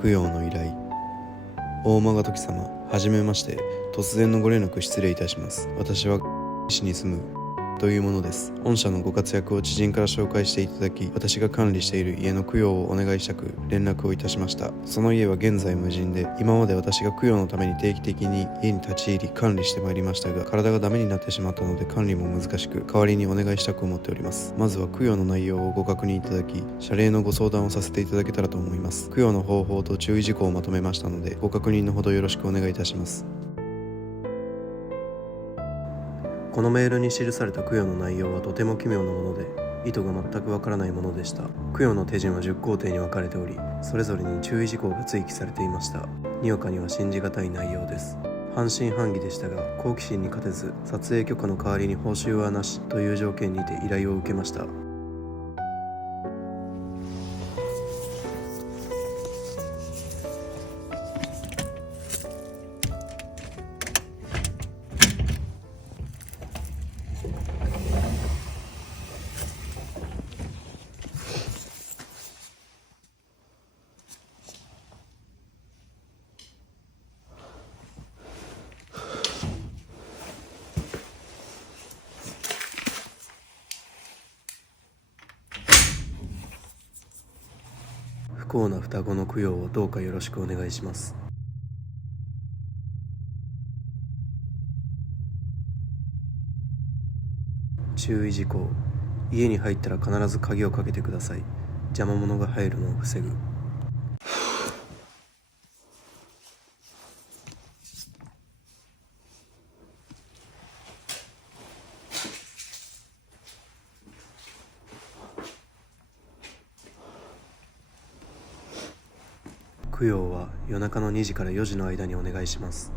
供養の依頼。大間が時様、はじめまして。突然のご連絡失礼いたします。私は市に住むというものです。御社のご活躍を知人から紹介していただき、私が管理している家の供養をお願いしたく連絡をいたしました。その家は現在無人で、今まで私が供養のために定期的に家に立ち入り管理してまいりましたが、体がダメになってしまったので管理も難しく、代わりにお願いしたく思っております。まずは供養の内容をご確認いただき、謝礼のご相談をさせていただけたらと思います。供養の方法と注意事項をまとめましたので、ご確認のほどよろしくお願いいたします。このメールに記された供養の内容はとても奇妙なもので、意図が全くわからないものでした。供養の手順は10工程に分かれており、それぞれに注意事項が追記されていました。にわかには信じがたい内容です。半信半疑でしたが、好奇心に勝てず、撮影許可の代わりに報酬はなしという条件にて依頼を受けました。不幸な双子の供養をどうかよろしくお願いします。注意事項。家に入ったら必ず鍵をかけてください。邪魔者が入るのを防ぐ。供養は夜中の2時から4時の間にお願いします。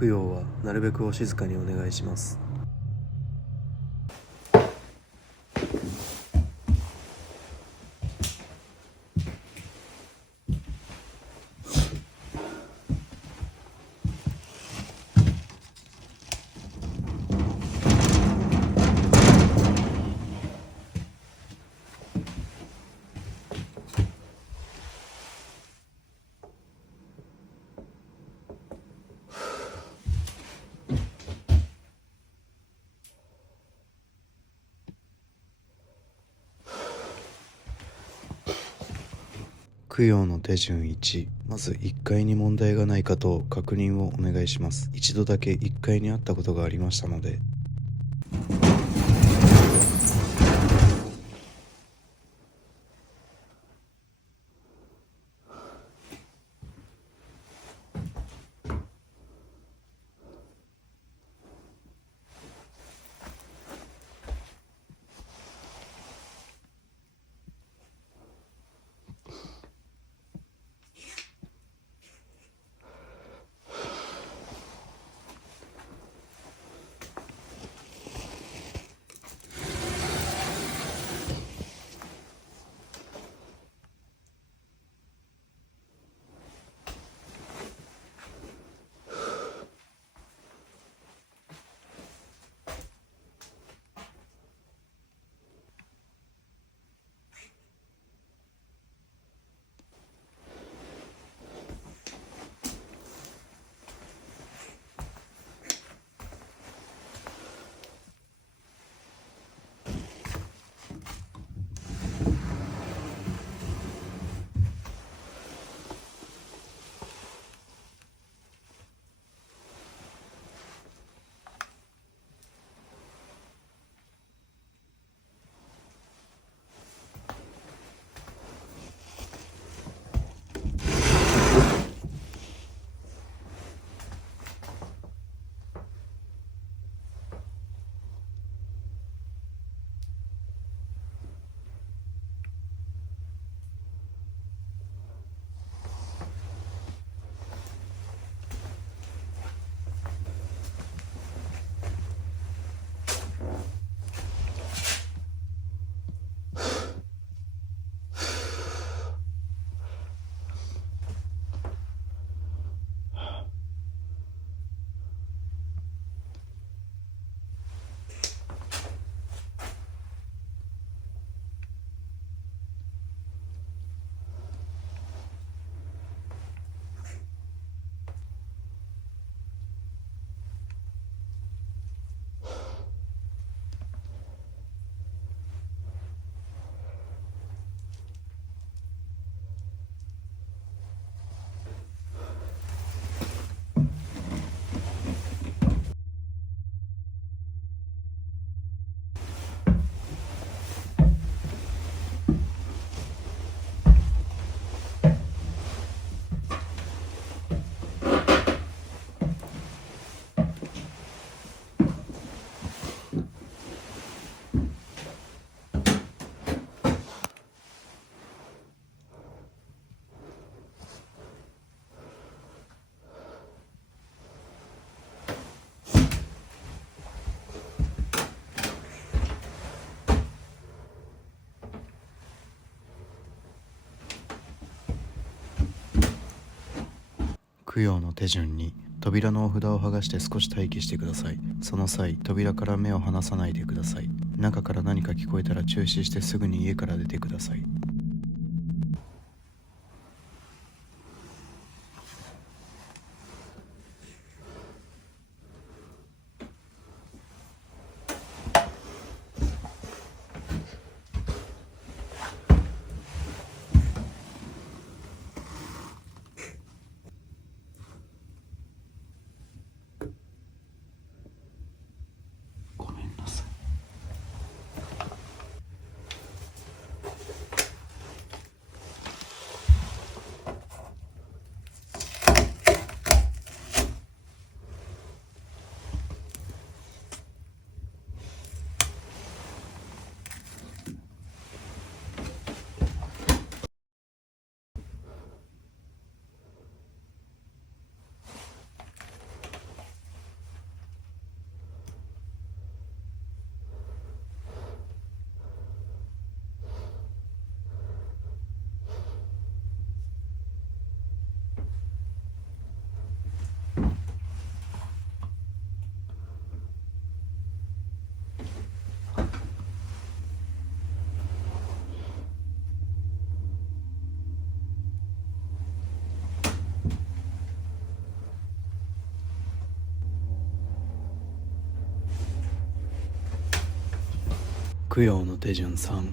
供養はなるべくお静かにお願いします。供養の手順1。まず1階に問題がないかと確認をお願いします。一度だけ1階にあったことがありましたので。供養の手順に、扉のお札を剥がして少し待機してください。その際、扉から目を離さないでください。中から何か聞こえたら中止してすぐに家から出てください。ごめんなさい。供養の手順3、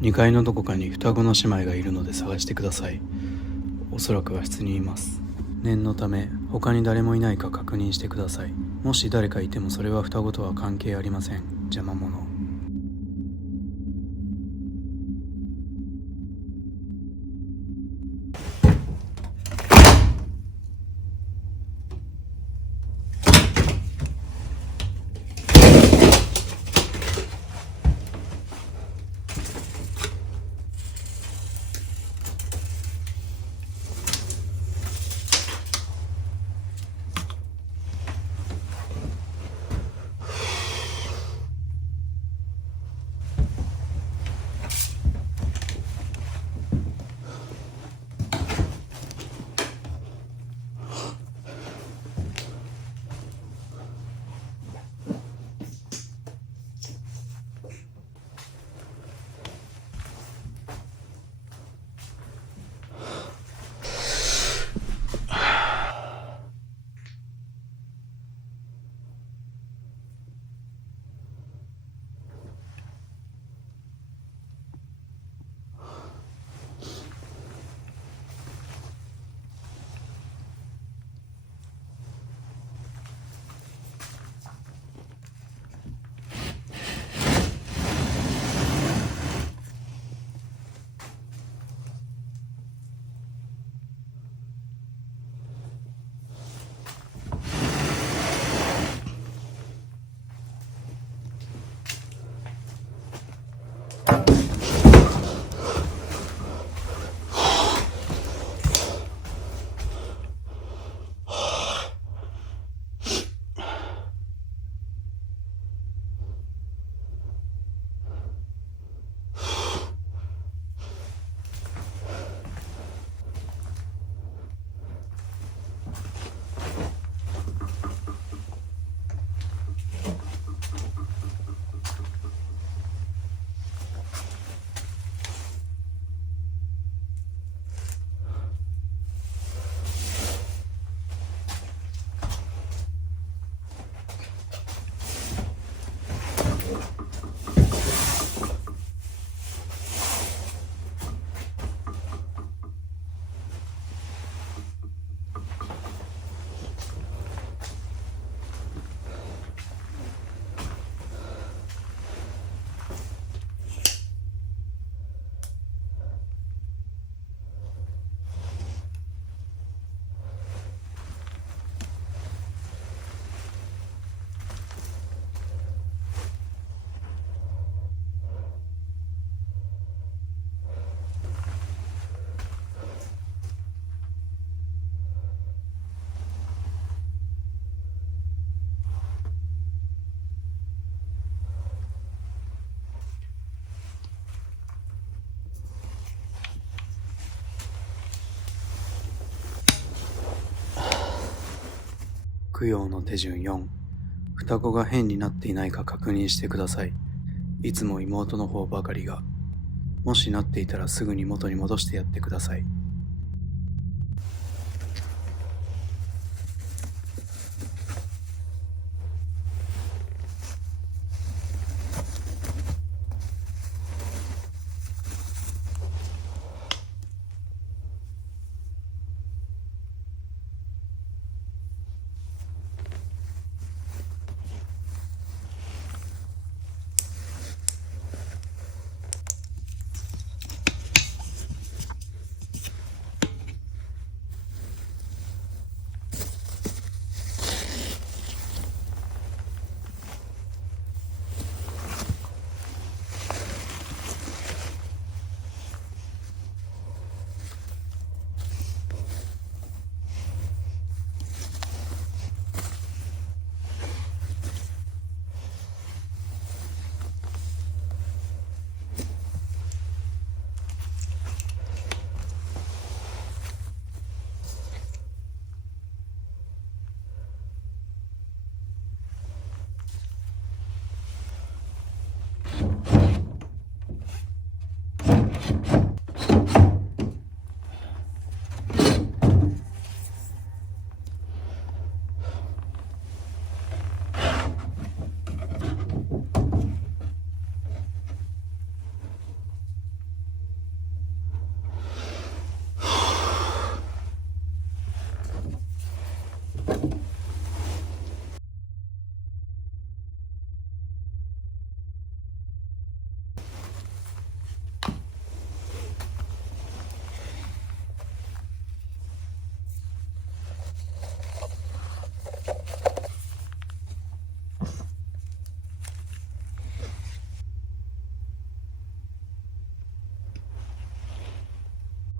2階のどこかに双子の姉妹がいるので探してください。おそらく和室にいます。念のため他に誰もいないか確認してください。もし誰かいてもそれは双子とは関係ありません。邪魔者。供養の手順4、双子が変になっていないか確認してください。いつも妹の方ばかりが。もしなっていたらすぐに元に戻してやってください。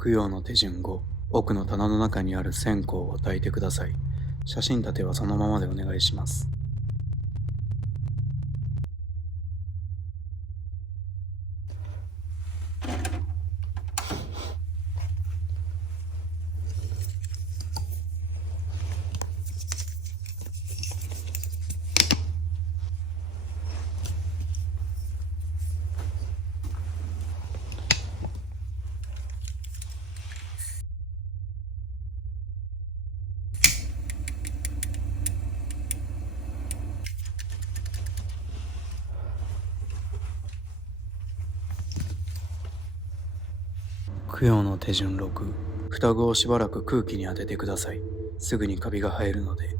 供養の手順5、奥の棚の中にある線香を焚いてください。写真立てはそのままでお願いします。供養の手順6、双子をしばらく空気に当ててください。すぐにカビが生えるので。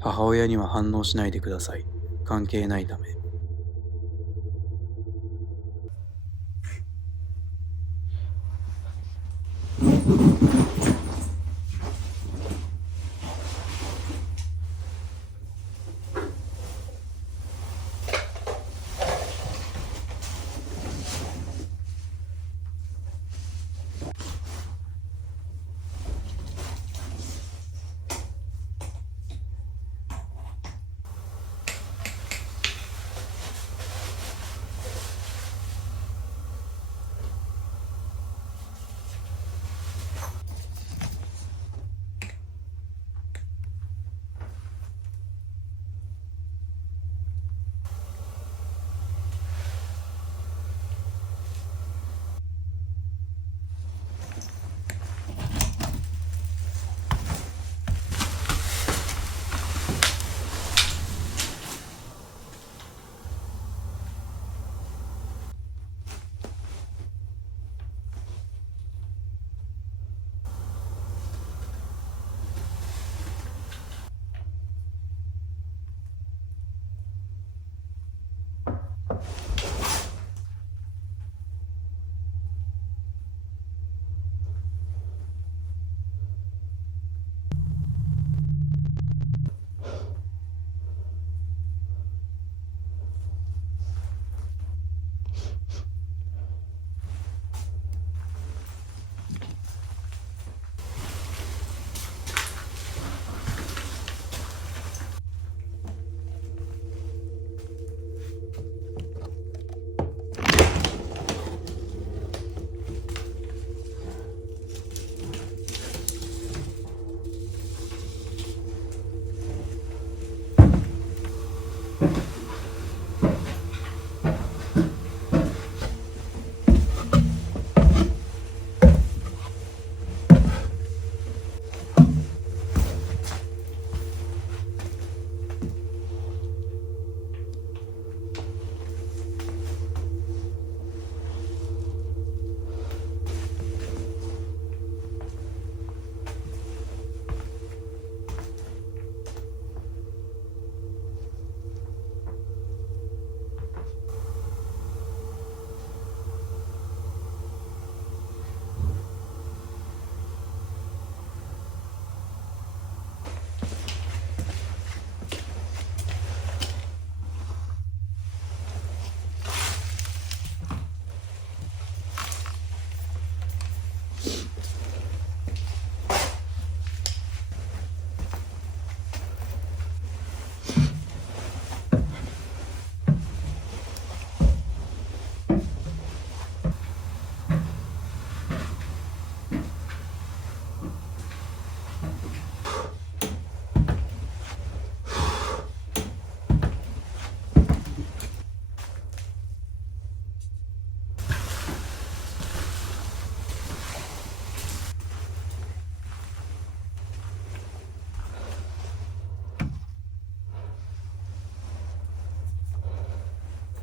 母親には反応しないでください。関係ないため。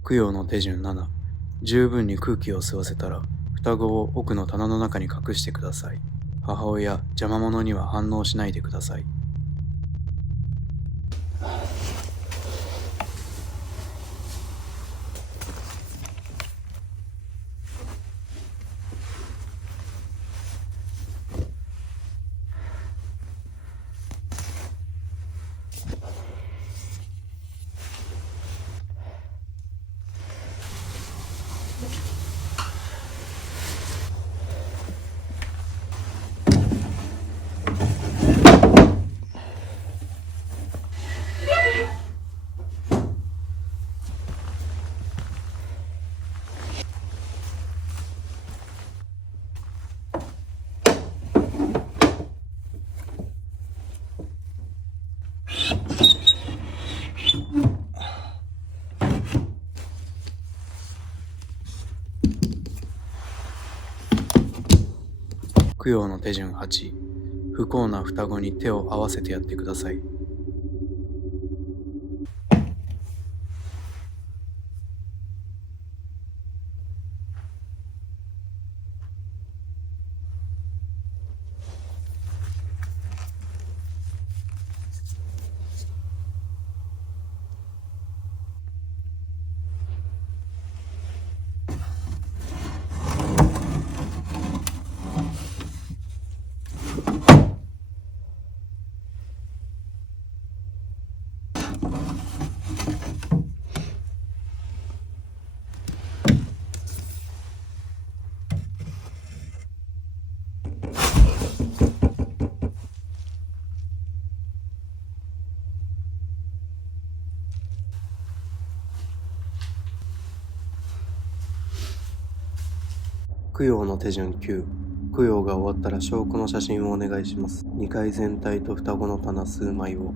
供養の手順7、十分に空気を吸わせたら双子を奥の棚の中に隠してください。母親、邪魔者には反応しないでください。供養の手順8、不幸な双子に手を合わせてやってください。供養の手順9、供養が終わったら証拠の写真をお願いします。2階全体と双子の棚数枚を。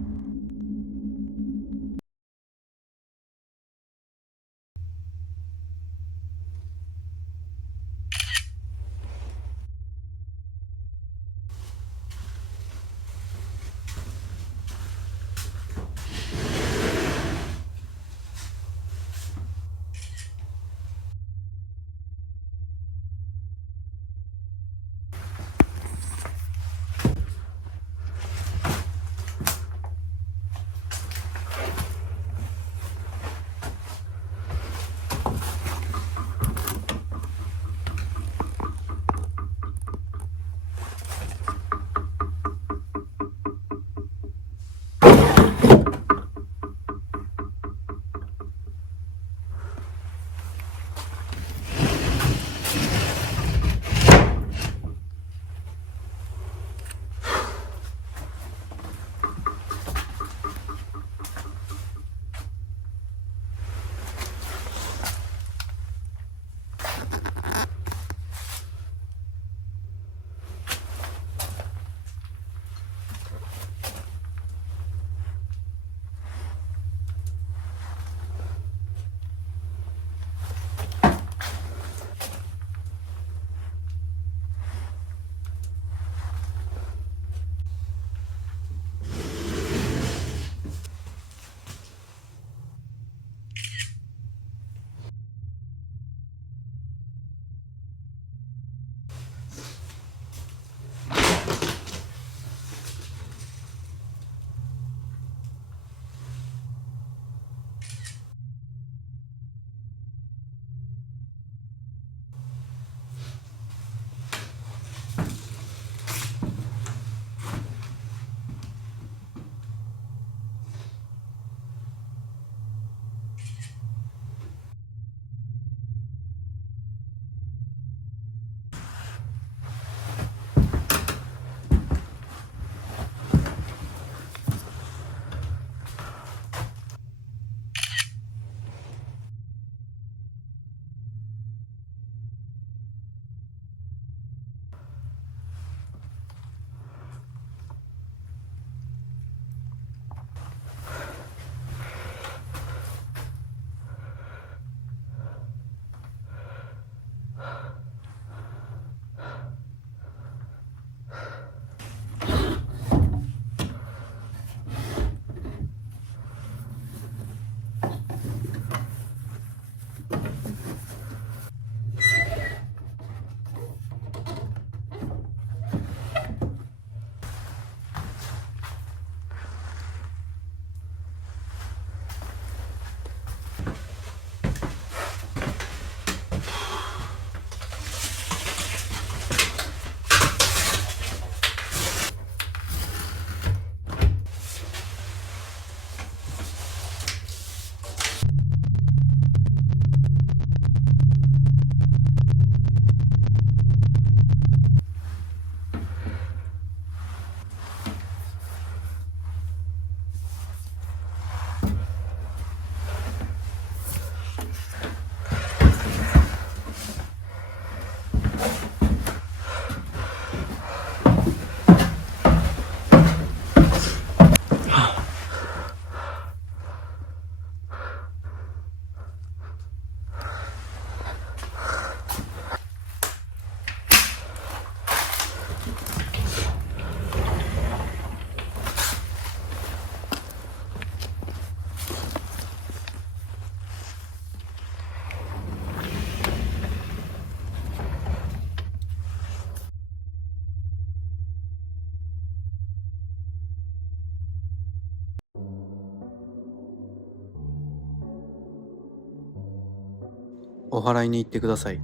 お払いに行ってください。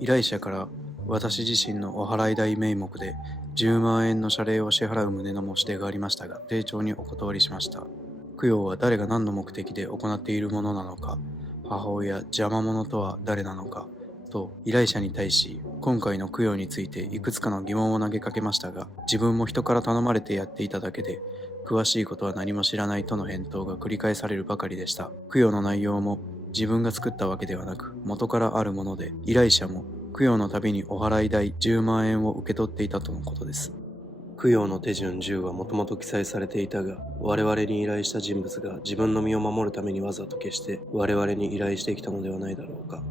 依頼者から私自身のお払い代名目で10万円の謝礼を支払う旨の申し出がありましたが、丁重にお断りしました。供養は誰が何の目的で行っているものなのか、母親、邪魔者とは誰なのか、と依頼者に対し、今回の供養についていくつかの疑問を投げかけましたが、自分も人から頼まれてやっていただけで、詳しいことは何も知らないとの返答が繰り返されるばかりでした。供養の内容も自分が作ったわけではなく、元からあるもので、依頼者も供養のたびにお払い代10万円を受け取っていたとのことです。供養の手順10はもともと記載されていたが、我々に依頼した人物が自分の身を守るためにわざと消して我々に依頼してきたのではないだろうか。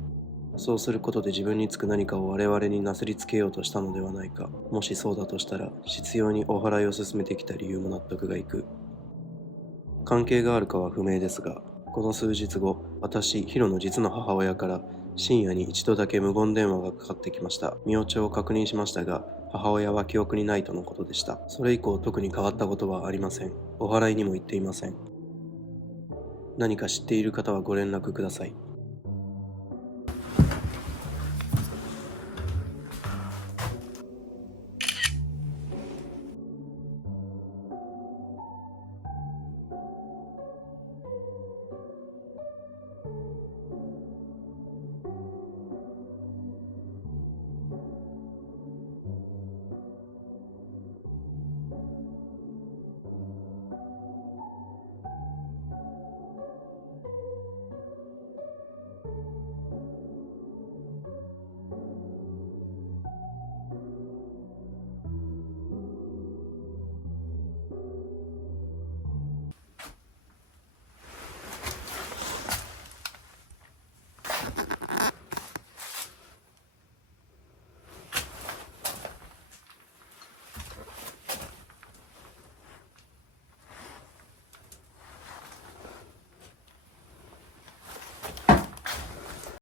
そうすることで自分につく何かを我々になすりつけようとしたのではないか。もしそうだとしたら、執拗にお払いを進めてきた理由も納得がいく。関係があるかは不明ですが、この数日後、私、ヒロの実の母親から深夜に一度だけ無言電話がかかってきました。身長を確認しましたが、母親は記憶にないとのことでした。それ以降特に変わったことはありません。お払いにも行っていません。何か知っている方はご連絡ください。